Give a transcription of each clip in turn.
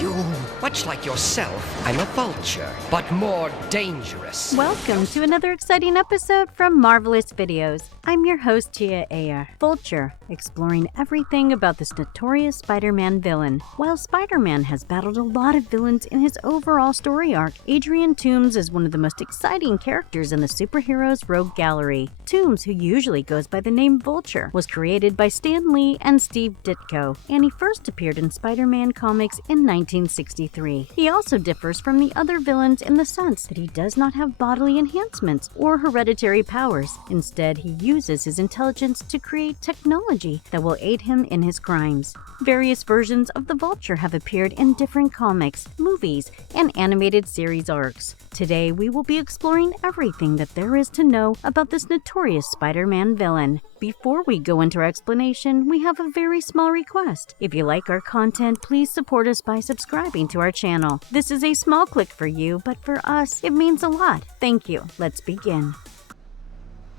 You, much like yourself, I'm a vulture, but more dangerous. Welcome to another exciting episode from Marvelous Videos. I'm your host, Tia Aya. Vulture, exploring everything about this notorious Spider-Man villain. While Spider-Man has battled a lot of villains in his overall story arc, Adrian Toomes is one of the most exciting characters in the superheroes rogue gallery. Toomes, who usually goes by the name Vulture, was created by Stan Lee and Steve Ditko, and he first appeared in Spider-Man comics in 1963. He also differs from the other villains in the sense that he does not have bodily enhancements or hereditary powers. Instead, he uses his intelligence to create technology that will aid him in his crimes. Various versions of the Vulture have appeared in different comics, movies, and animated series arcs. Today, we will be exploring everything that there is to know about this notorious Spider-Man villain. Before we go into our explanation, we have a very small request. If you like our content, please support us by subscribing to our channel. This is a small click for you, but for us, it means a lot. Thank you. Let's begin.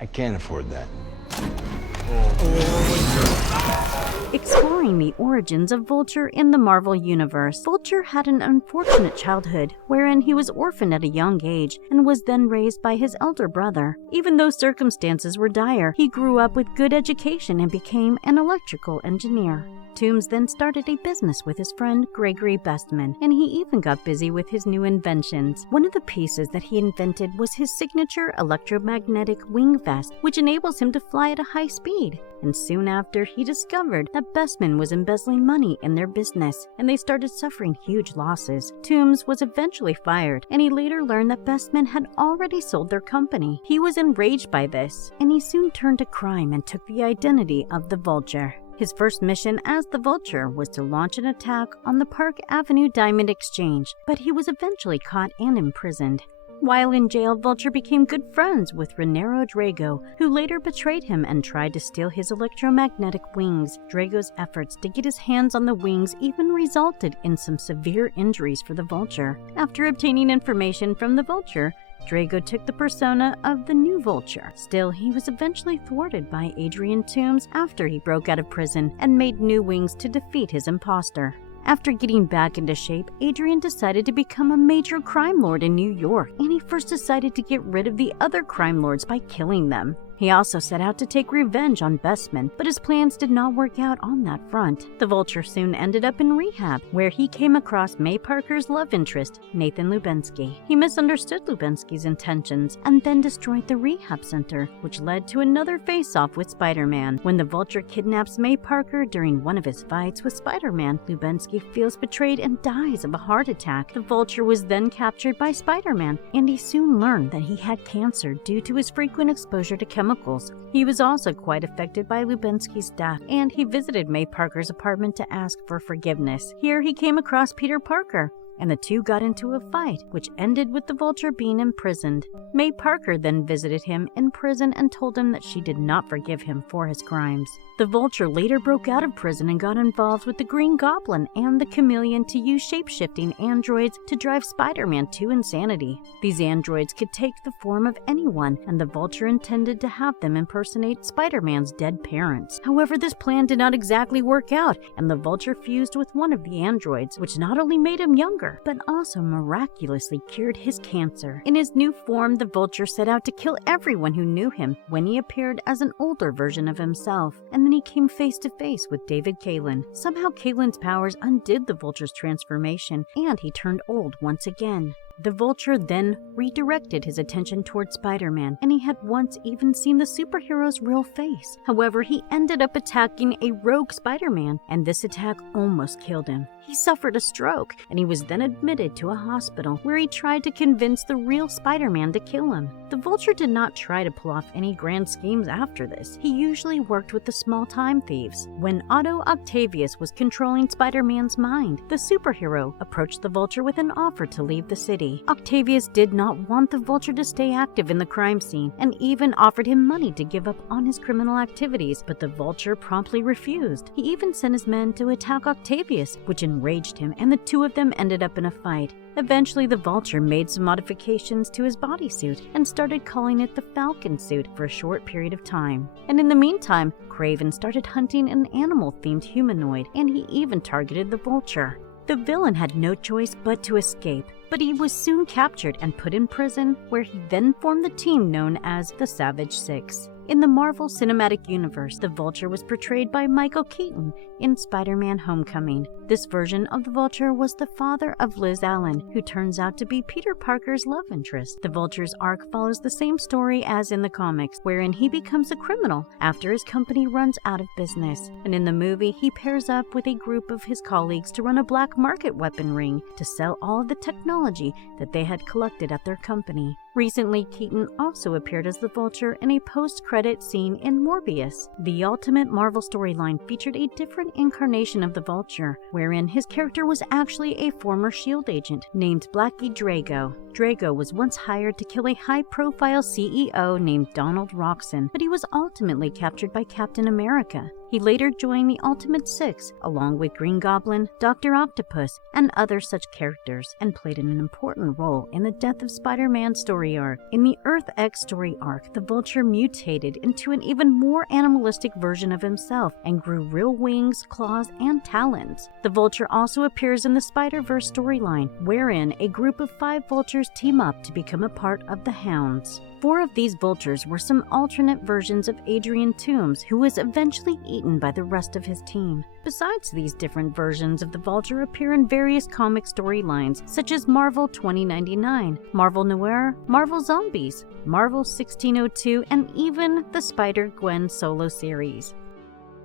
I can't afford that. Exploring the origins of Vulture in the Marvel Universe. Vulture had an unfortunate childhood, wherein he was orphaned at a young age and was then raised by his elder brother. Even though circumstances were dire, he grew up with good education and became an electrical engineer. Toomes then started a business with his friend Gregory Bestman, and he even got busy with his new inventions. One of the pieces that he invented was his signature electromagnetic wing vest, which enables him to fly at a high speed. And soon after, he discovered that Bestman was embezzling money in their business, and they started suffering huge losses. Toomes was eventually fired, and he later learned that Bestman had already sold their company. He was enraged by this, and he soon turned to crime and took the identity of the Vulture. His first mission as the Vulture was to launch an attack on the Park Avenue Diamond Exchange, but he was eventually caught and imprisoned. While in jail, Vulture became good friends with Renero Drago, who later betrayed him and tried to steal his electromagnetic wings. Drago's efforts to get his hands on the wings even resulted in some severe injuries for the Vulture. After obtaining information from the Vulture, Drago took the persona of the new Vulture. Still, he was eventually thwarted by Adrian Toomes after he broke out of prison and made new wings to defeat his imposter. After getting back into shape, Adrian decided to become a major crime lord in New York, and he first decided to get rid of the other crime lords by killing them. He also set out to take revenge on Bestman, but his plans did not work out on that front. The Vulture soon ended up in rehab, where he came across May Parker's love interest, Nathan Lubensky. He misunderstood Lubensky's intentions and then destroyed the rehab center, which led to another face-off with Spider-Man. When the Vulture kidnaps May Parker during one of his fights with Spider-Man, Lubensky feels betrayed and dies of a heart attack. The Vulture was then captured by Spider-Man, and he soon learned that he had cancer due to his frequent exposure to chemicals. He was also quite affected by Lubensky's death, and he visited May Parker's apartment to ask for forgiveness. Here he came across Peter Parker, and the two got into a fight, which ended with the Vulture being imprisoned. May Parker then visited him in prison and told him that she did not forgive him for his crimes. The Vulture later broke out of prison and got involved with the Green Goblin and the Chameleon to use shape-shifting androids to drive Spider-Man to insanity. These androids could take the form of anyone, and the Vulture intended to have them impersonate Spider-Man's dead parents. However, this plan did not exactly work out, and the Vulture fused with one of the androids, which not only made him younger, but also miraculously cured his cancer. In his new form, the Vulture set out to kill everyone who knew him when he appeared as an older version of himself, and then he came face to face with David Kalin. Somehow Kalin's powers undid the Vulture's transformation, and he turned old once again. The Vulture then redirected his attention toward Spider-Man, and he had once even seen the superhero's real face. However, he ended up attacking a rogue Spider-Man, and this attack almost killed him. He suffered a stroke, and he was then admitted to a hospital where he tried to convince the real Spider-Man to kill him. The Vulture did not try to pull off any grand schemes after this. He usually worked with the small-time thieves. When Otto Octavius was controlling Spider-Man's mind, the superhero approached the Vulture with an offer to leave the city. Octavius did not want the Vulture to stay active in the crime scene, and even offered him money to give up on his criminal activities, but the Vulture promptly refused. He even sent his men to attack Octavius, which enraged him, and the two of them ended up in a fight. Eventually, the Vulture made some modifications to his bodysuit and started calling it the Falcon suit for a short period of time. And in the meantime, Kraven started hunting an animal-themed humanoid, and he even targeted the Vulture. The The villain had no choice but to escape, but he was soon captured and put in prison, where he then formed the team known as the Savage Six. In the Marvel Cinematic Universe, the Vulture was portrayed by Michael Keaton in Spider-Man: Homecoming. This version of the Vulture was the father of Liz Allen, who turns out to be Peter Parker's love interest. The Vulture's arc follows the same story as in the comics, wherein he becomes a criminal after his company runs out of business. And in the movie, he pairs up with a group of his colleagues to run a black market weapon ring to sell all of the technology that they had collected at their company. Recently, Keaton also appeared as the Vulture in a post-credit scene in Morbius. The Ultimate Marvel storyline featured a different incarnation of the Vulture, wherein his character was actually a former S.H.I.E.L.D. agent named Blackie Drago. Drago was once hired to kill a high-profile CEO named Donald Roxon, but he was ultimately captured by Captain America. He later joined the Ultimate Six, along with Green Goblin, Dr. Octopus, and other such characters, and played an important role in the Death of Spider-Man story arc. In the Earth X story arc, the Vulture mutated into an even more animalistic version of himself and grew real wings, claws, and talons. The Vulture also appears in the Spider-Verse storyline, wherein a group of 5 Vultures team up to become a part of the Hounds. 4 of these Vultures were some alternate versions of Adrian Toomes, who was eventually eaten by the rest of his team. Besides, these different versions of the Vulture appear in various comic storylines, such as Marvel 2099, Marvel Noir, Marvel Zombies, Marvel 1602, and even the Spider-Gwen solo series.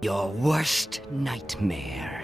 Your worst nightmare.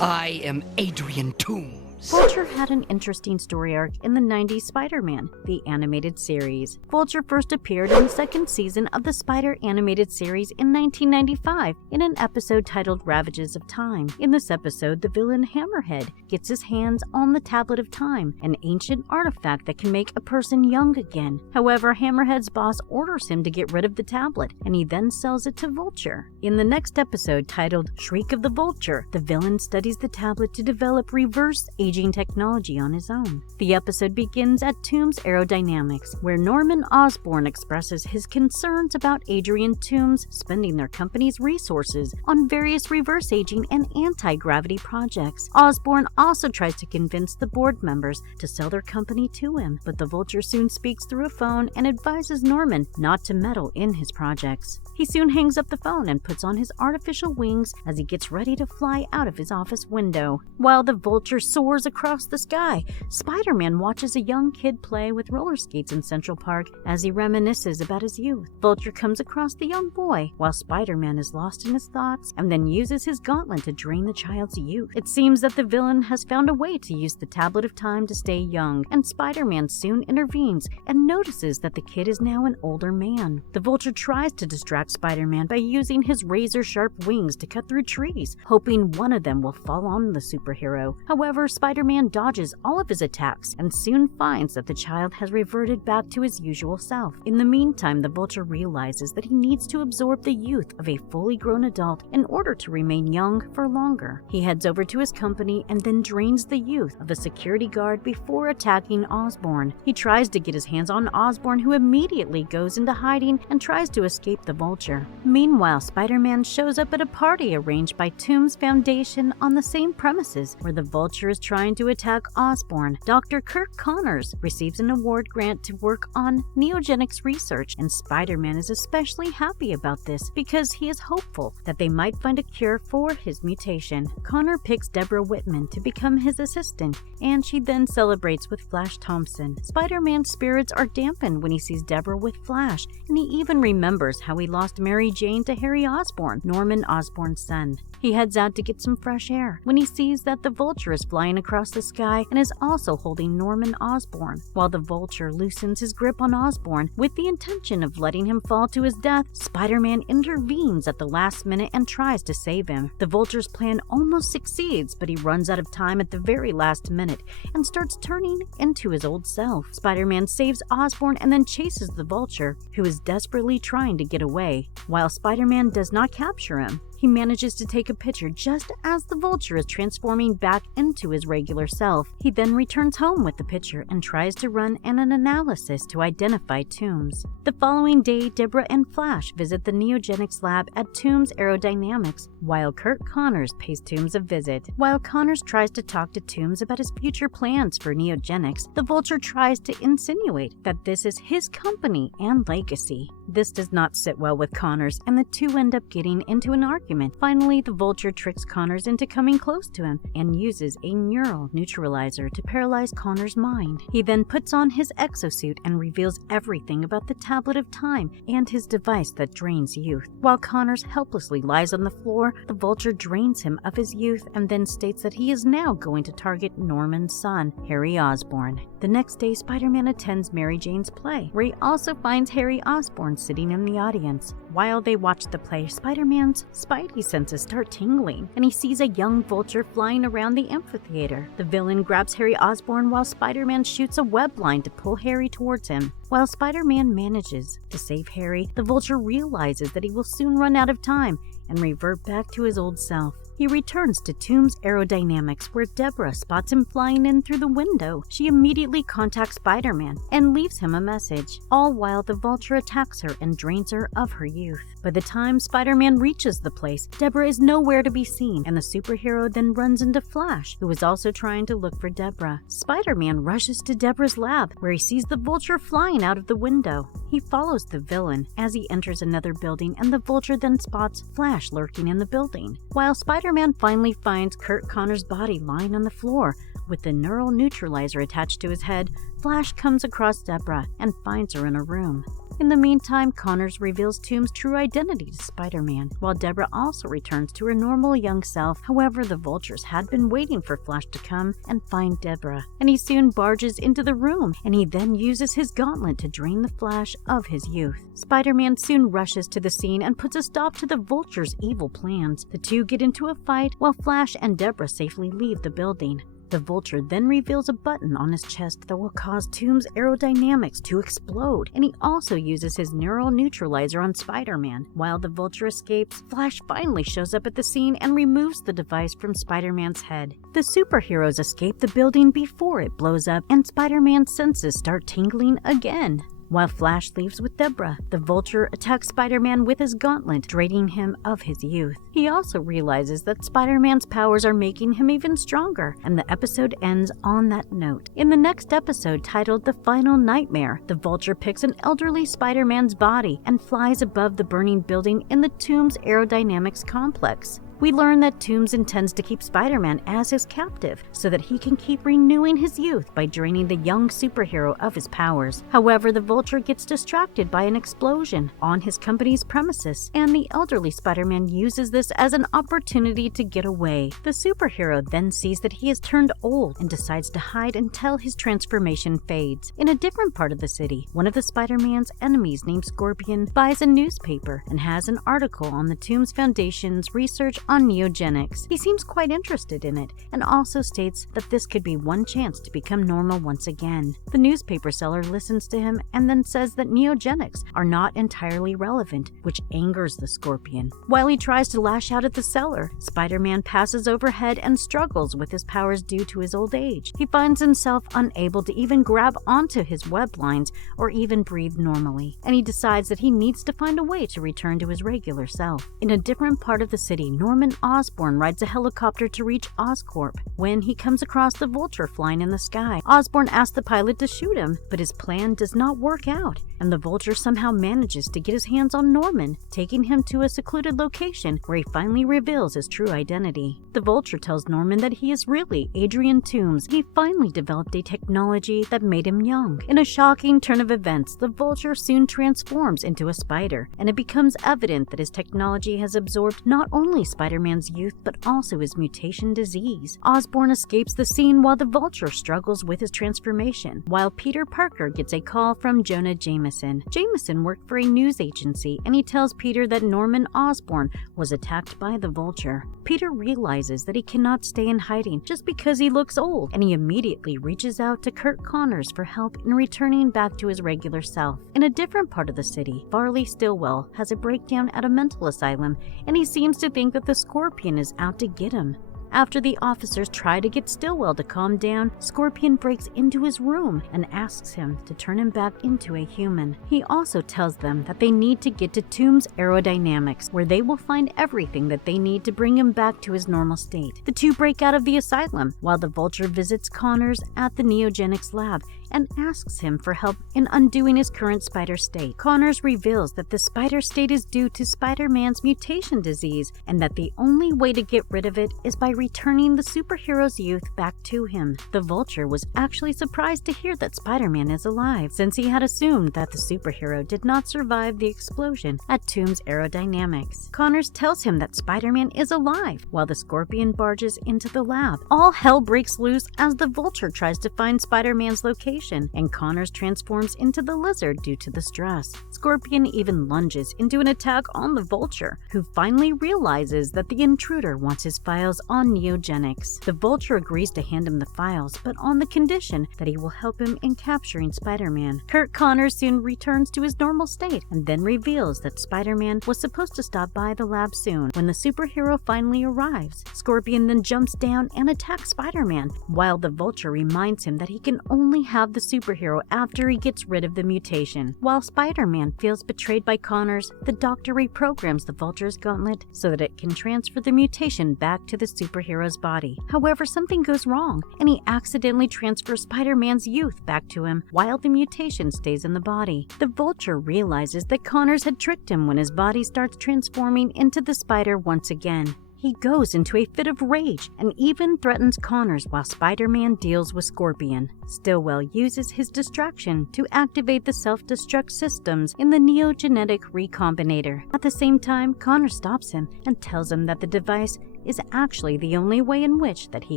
I am Adrian Toomes. Vulture had an interesting story arc in the 90s Spider-Man, the animated series. Vulture first appeared in the 2nd season of the Spider animated series in 1995 in an episode titled Ravages of Time. In this episode, the villain Hammerhead gets his hands on the Tablet of Time, an ancient artifact that can make a person young again. However, Hammerhead's boss orders him to get rid of the tablet, and he then sells it to Vulture. In the next episode, titled Shriek of the Vulture, the villain studies the tablet to develop reverse aging technology on his own. The episode begins at Toomes Aerodynamics, where Norman Osborn expresses his concerns about Adrian Toomes spending their company's resources on various reverse aging and anti-gravity projects. Osborn also tries to convince the board members to sell their company to him, but the Vulture soon speaks through a phone and advises Norman not to meddle in his projects. He soon hangs up the phone and puts on his artificial wings as he gets ready to fly out of his office window. While the Vulture soars across the sky, Spider-Man watches a young kid play with roller skates in Central Park as he reminisces about his youth. Vulture comes across the young boy while Spider-Man is lost in his thoughts and then uses his gauntlet to drain the child's youth. It seems that the villain has found a way to use the Tablet of Time to stay young, and Spider-Man soon intervenes and notices that the kid is now an older man. The Vulture tries to distract Spider-Man by using his razor-sharp wings to cut through trees, hoping one of them will fall on the superhero. However, Spider-Man dodges all of his attacks and soon finds that the child has reverted back to his usual self. In the meantime, the Vulture realizes that he needs to absorb the youth of a fully grown adult in order to remain young for longer. He heads over to his company and then drains the youth of a security guard before attacking Osborn. He tries to get his hands on Osborn, who immediately goes into hiding and tries to escape the Vulture. Meanwhile, Spider-Man shows up at a party arranged by Toomes Foundation on the same premises where the Vulture is trying to attack Osborn. Dr. Kirk Connors receives an award grant to work on neogenics research, and Spider-Man is especially happy about this because he is hopeful that they might find a cure for his mutation. Connor picks Deborah Whitman to become his assistant, and she then celebrates with Flash Thompson. Spider-Man's spirits are dampened when he sees Deborah with Flash, and he even remembers how he lost Mary Jane to Harry Osborn, Norman Osborn's son. He heads out to get some fresh air when he sees that the Vulture is flying across the sky and is also holding Norman Osborn. While the Vulture loosens his grip on Osborn with the intention of letting him fall to his death, Spider-Man intervenes at the last minute and tries to save him. The Vulture's plan almost succeeds, but he runs out of time at the very last minute and starts turning into his old self. Spider-Man saves Osborn and then chases the Vulture, who is desperately trying to get away. While Spider-Man does not capture him, He manages to take a picture just as the Vulture is transforming back into his regular self. He then returns home with the picture and tries to run an analysis to identify Toomes. The following day, Deborah and Flash visit the Neogenics lab at Toomes Aerodynamics, while Kurt Connors pays Toomes a visit. While Connors tries to talk to Toomes about his future plans for Neogenics, the Vulture tries to insinuate that this is his company and legacy. This does not sit well with Connors, and the two end up getting into an argument. Finally, the Vulture tricks Connors into coming close to him and uses a neural neutralizer to paralyze Connors' mind. He then puts on his exosuit and reveals everything about the Tablet of Time and his device that drains youth. While Connors helplessly lies on the floor, the Vulture drains him of his youth and then states that he is now going to target Norman's son, Harry Osborn. The next day, Spider-Man attends Mary Jane's play, where he also finds Harry Osborn sitting in the audience. While they watch the play, Spider-Man's spidey senses start tingling, and he sees a young Vulture flying around the amphitheater. The villain grabs Harry Osborn while Spider-Man shoots a web line to pull Harry towards him. While Spider-Man manages to save Harry, the Vulture realizes that he will soon run out of time and revert back to his old self. He returns to Toomes Aerodynamics, where Deborah spots him flying in through the window. She immediately contacts Spider-Man and leaves him a message, all while the Vulture attacks her and drains her of her youth. By the time Spider-Man reaches the place, Deborah is nowhere to be seen, and the superhero then runs into Flash, who is also trying to look for Deborah. Spider-Man rushes to Deborah's lab, where he sees the Vulture flying out of the window. He follows the villain as he enters another building, and the Vulture then spots Flash lurking in the building. While Spider-Man finally finds Kurt Connors' body lying on the floor with the neural neutralizer attached to his head, Flash comes across Deborah and finds her in a room. In the meantime, Connors reveals Toomes' true identity to Spider-Man, while Deborah also returns to her normal young self. However, the Vultures had been waiting for Flash to come and find Deborah, and he soon barges into the room, and he then uses his gauntlet to drain the Flash of his youth. Spider-Man soon rushes to the scene and puts a stop to the Vulture's evil plans. The two get into a fight, while Flash and Deborah safely leave the building. The Vulture then reveals a button on his chest that will cause Toomes Aerodynamics to explode, and he also uses his neural neutralizer on Spider-Man. While the Vulture escapes, Flash finally shows up at the scene and removes the device from Spider-Man's head. The superheroes escape the building before it blows up, and Spider-Man's senses start tingling again. While Flash leaves with Deborah, the Vulture attacks Spider-Man with his gauntlet, draining him of his youth. He also realizes that Spider-Man's powers are making him even stronger, and the episode ends on that note. In the next episode, titled The Final Nightmare, the Vulture picks an elderly Spider-Man's body and flies above the burning building in the Toomes Aerodynamics complex. We learn that Toomes intends to keep Spider-Man as his captive so that he can keep renewing his youth by draining the young superhero of his powers. However, the Vulture gets distracted by an explosion on his company's premises, and the elderly Spider-Man uses this as an opportunity to get away. The superhero then sees that he has turned old and decides to hide until his transformation fades. In a different part of the city, one of the Spider-Man's enemies named Scorpion buys a newspaper and has an article on the Toomes Foundation's research on neogenics. He seems quite interested in it and also states that this could be one chance to become normal once again. The newspaper seller listens to him and then says that neogenics are not entirely relevant, which angers the Scorpion. While he tries to lash out at the seller, Spider-Man passes overhead and struggles with his powers due to his old age. He finds himself unable to even grab onto his web lines or even breathe normally, and he decides that he needs to find a way to return to his regular self. In a different part of the city, Norman Osborn rides a helicopter to reach Oscorp when he comes across the Vulture flying in the sky. Osborn asks the pilot to shoot him, but his plan does not work out, and the Vulture somehow manages to get his hands on Norman, taking him to a secluded location where he finally reveals his true identity. The Vulture tells Norman that he is really Adrian Toomes. He finally developed a technology that made him young. In a shocking turn of events, the Vulture soon transforms into a spider, and it becomes evident that his technology has absorbed not only Spider Spider-Man's youth but also his mutation disease. Osborn escapes the scene while the Vulture struggles with his transformation, while Peter Parker gets a call from Jonah Jameson. Jameson worked for a news agency, and he tells Peter that Norman Osborn was attacked by the Vulture. Peter realizes that he cannot stay in hiding just because he looks old, and he immediately reaches out to Kurt Connors for help in returning back to his regular self. In a different part of the city, Farley Stillwell has a breakdown at a mental asylum, and he seems to think that the Scorpion is out to get him. After the officers try to get Stillwell to calm down, Scorpion breaks into his room and asks him to turn him back into a human. He also tells them that they need to get to Tomb's aerodynamics, where they will find everything that they need to bring him back to his normal state. The two break out of the asylum, while the Vulture visits Connors at the Neogenics lab and asks him for help in undoing his current spider state. Connors reveals that the spider state is due to Spider-Man's mutation disease, and that the only way to get rid of it is by returning the superhero's youth back to him. The Vulture was actually surprised to hear that Spider-Man is alive, since he had assumed that the superhero did not survive the explosion at Tomb's aerodynamics. Connors tells him that Spider-Man is alive, while the Scorpion barges into the lab. All hell breaks loose as the Vulture tries to find Spider-Man's location, and Connors transforms into the lizard due to the stress. Scorpion even lunges into an attack on the Vulture, who finally realizes that the intruder wants his files on Neogenics. The Vulture agrees to hand him the files, but on the condition that he will help him in capturing Spider-Man. Kurt Connors soon returns to his normal state, and then reveals that Spider-Man was supposed to stop by the lab soon. When the superhero finally arrives, Scorpion then jumps down and attacks Spider-Man, while the Vulture reminds him that he can only have the superhero after he gets rid of the mutation. While Spider-Man feels betrayed by Connors, the Doctor reprograms the Vulture's gauntlet so that it can transfer the mutation back to the superhero's body. However, something goes wrong, and he accidentally transfers Spider-Man's youth back to him while the mutation stays in the body. The Vulture realizes that Connors had tricked him when his body starts transforming into the spider once again. He goes into a fit of rage and even threatens Connors while Spider-Man deals with Scorpion. Stillwell uses his distraction to activate the self-destruct systems in the Neogenetic Recombinator. At the same time, Connors stops him and tells him that the device is actually the only way in which that he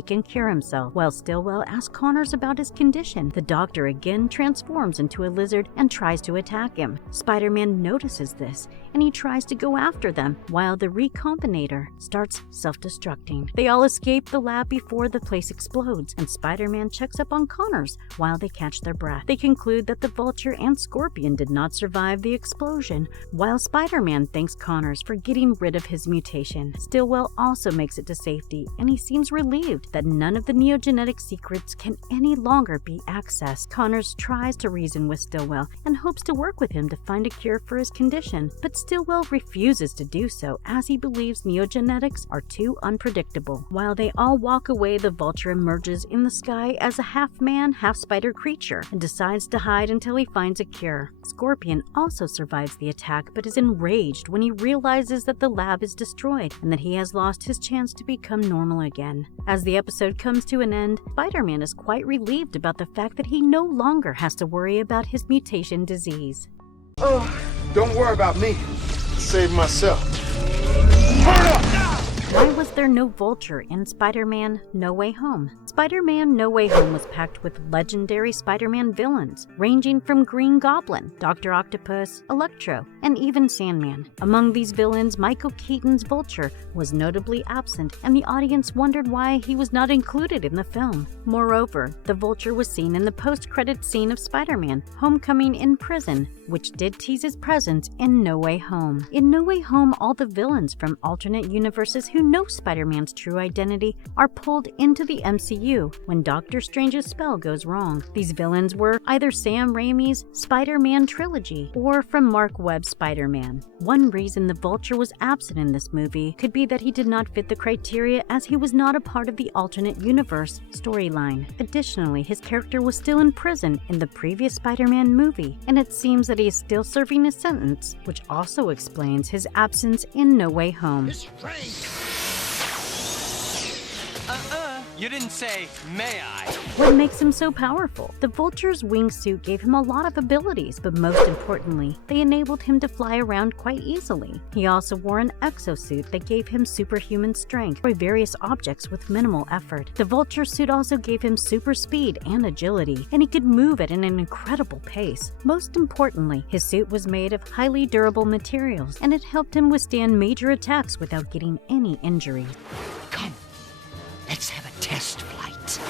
can cure himself. While Stillwell asks Connors about his condition, the Doctor again transforms into a lizard and tries to attack him. Spider-Man notices this, and he tries to go after them, while the Recombinator starts self-destructing. They all escape the lab before the place explodes, and Spider-Man checks up on Connors while they catch their breath. They conclude that the Vulture and Scorpion did not survive the explosion, while Spider-Man thanks Connors for getting rid of his mutation. Stillwell also makes it to safety, and he seems relieved that none of the neogenetic secrets can any longer be accessed. Connors tries to reason with Stillwell and hopes to work with him to find a cure for his condition, but Stillwell refuses to do so as he believes neogenetics are too unpredictable. While they all walk away, the Vulture emerges in the sky as a half-man, half-spider creature and decides to hide until he finds a cure. Scorpion also survives the attack but is enraged when he realizes that the lab is destroyed and that he has lost his chance to become normal again. As the episode comes to an end, Spider-Man is quite relieved about the fact that he no longer has to worry about his mutation disease. Oh, don't worry about me. Save myself. Turn up! Why was there no Vulture in Spider-Man No Way Home? Spider-Man No Way Home was packed with legendary Spider-Man villains, ranging from Green Goblin, Dr. Octopus, Electro, and even Sandman. Among these villains, Michael Keaton's Vulture was notably absent, and the audience wondered why he was not included in the film. Moreover, the Vulture was seen in the post-credits scene of Spider-Man Homecoming in prison, which did tease his presence in No Way Home. In No Way Home, all the villains from alternate universes who know Spider-Man's true identity are pulled into the MCU when Doctor Strange's spell goes wrong. These villains were either Sam Raimi's Spider-Man trilogy or from Mark Webb's Spider-Man. One reason the Vulture was absent in this movie could be that he did not fit the criteria as he was not a part of the alternate universe storyline. Additionally, his character was still in prison in the previous Spider-Man movie, and it seems that he is still serving his sentence, which also explains his absence in No Way Home. You didn't say, may I? What makes him so powerful? The Vulture's wingsuit gave him a lot of abilities, but most importantly, they enabled him to fly around quite easily. He also wore an exosuit that gave him superhuman strength by various objects with minimal effort. The Vulture suit also gave him super speed and agility, and he could move at an incredible pace. Most importantly, his suit was made of highly durable materials, and it helped him withstand major attacks without getting any injury. Come, let's have a test flight.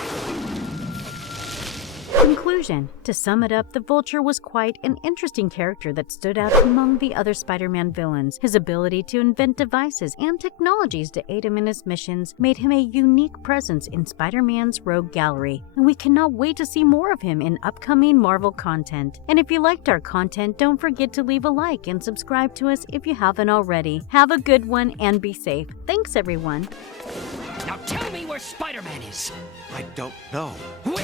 Conclusion. To sum it up, the Vulture was quite an interesting character that stood out among the other Spider-Man villains. His ability to invent devices and technologies to aid him in his missions made him a unique presence in Spider-Man's rogue gallery, and we cannot wait to see more of him in upcoming Marvel content. And if you liked our content, don't forget to leave a like and subscribe to us if you haven't already. Have a good one and be safe. Thanks, everyone. Now tell me where Spider-Man is. I don't know. Where